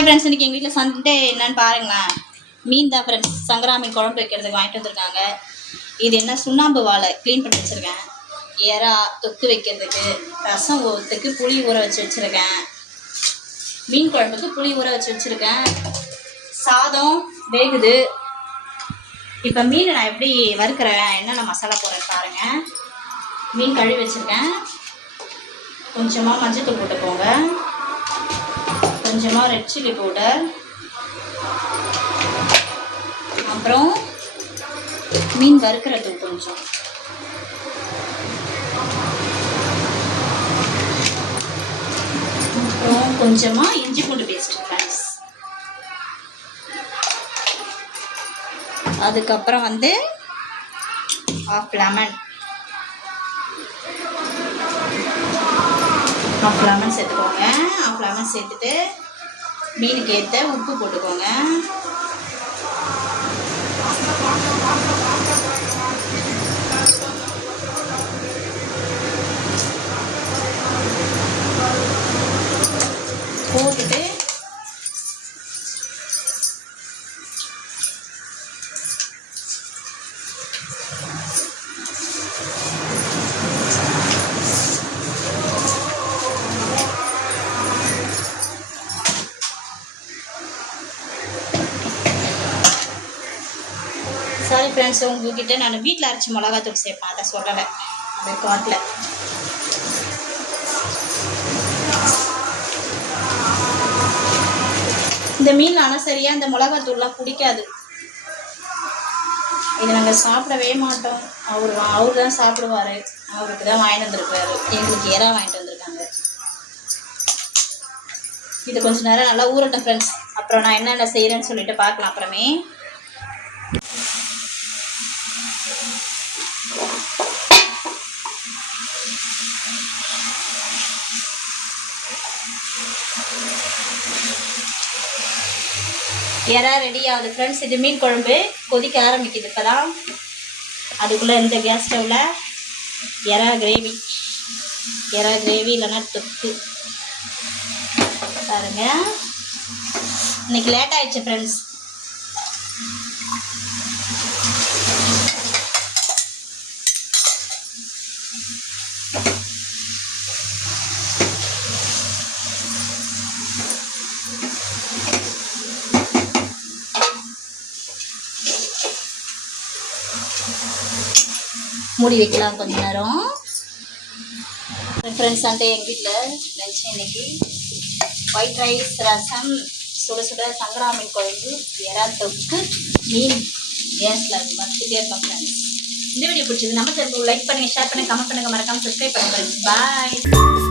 Hi friends, இன்றைக்கி எங்கள் வீட்டில் சண்டே என்னன்னு பாருங்களேன். மீன் தான் ஃப்ரெண்ட்ஸ். சங்கரா மீன் குழம்பு வைக்கிறதுக்கு வாங்கிட்டு வந்திருக்காங்க. இது என்ன சுண்ணாம்பு வாழை க்ளீன் பண்ணி வச்சுருக்கேன். எறா தொக்கு வைக்கிறதுக்கு, ரசம் ஊற்றுக்கு புளி ஊற வச்சு வச்சுருக்கேன். மீன் குழம்புக்கு புளி ஊற வச்சு வச்சுருக்கேன். சாதம் வேகுது. இப்போ மீன் நான் எப்படி வறுக்கிறேன், என்னென்ன மசாலா போடுறேன் பாருங்கள். மீன் கழுவி வச்சுருக்கேன். கொஞ்சமாக மஞ்சள் போட்டுக்கோங்க, கொஞ்சமாக ரெட் சில்லி பவுடர், அப்புறம் மீன் வறுக்கிறது கொஞ்சம், அப்புறம் கொஞ்சமாக இஞ்சி பூண்டு பேஸ்ட் ஃப்ரெண்ட்ஸ். அதுக்கப்புறம் ஆஃப் லெமன் சேர்த்துக்கோங்க. ஆஃப் லெமன் சேர்த்துட்டு மீனுக்கு ஏற்ற உப்பு போட்டுக்கோங்க. போட்டுட்டு சாரி ஃப்ரெண்ட்ஸ், உங்ககிட்ட நான் வீட்டில் அரைச்சி மிளகாத்தூள் சேர்ப்பேன், அதை சொல்லலை, அதை காட்டல. இந்த மீன் ஆனால் சரியாக இந்த மிளகாத்தூள்லாம் பிடிக்காது. இது நாங்கள் சாப்பிடவே மாட்டோம். அவர் தான் சாப்பிடுவார். அவருக்கு தான் வாங்கிட்டு வந்துருக்காரு. எங்களுக்கு எறா வாங்கிட்டு வந்திருக்காங்க. இது கொஞ்சம் நேரம் நல்லா ஊறட்டும் ஃப்ரெண்ட்ஸ். அப்புறம் நான் என்னென்ன செய்கிறேன்னு சொல்லிட்டு பார்க்கலாம் அப்புறமே. எறா ரெடி ஆகுது ஃப்ரெண்ட்ஸ். இது மீன் குழம்பு கொதிக்க ஆரம்பிக்குது இப்போ தான். அதுக்குள்ளே இந்த கேஸ் ஸ்டவ்வில் எறா கிரேவி இல்லைன்னா தொக்கு பாருங்க. இன்னைக்கு லேட் ஆயிடுச்சு ஃப்ரெண்ட்ஸ். மூடி வைக்கலாம் கொஞ்ச நேரம். ஃப்ரெண்ட்ஸ் எங்கள் வீட்டில் லஞ்ச் இன்னைக்கு ஒயிட் ரைஸ், ரசம், சுட சுட சங்கரா மீன் குழம்பு, எறா தொக்கு, மீன் கேஸில் வச்சுட்டே இருக்கோம் ஃப்ரெண்ட்ஸ். இந்த வீடியோ பிடிச்சது நம்ம சேனல் லைக் பண்ணுங்கள், ஷேர் பண்ணுங்கள், கமெண்ட் பண்ணுங்கள், மறக்காமல் சப்ஸ்கிரைப் பண்ணுங்கள். பாய்.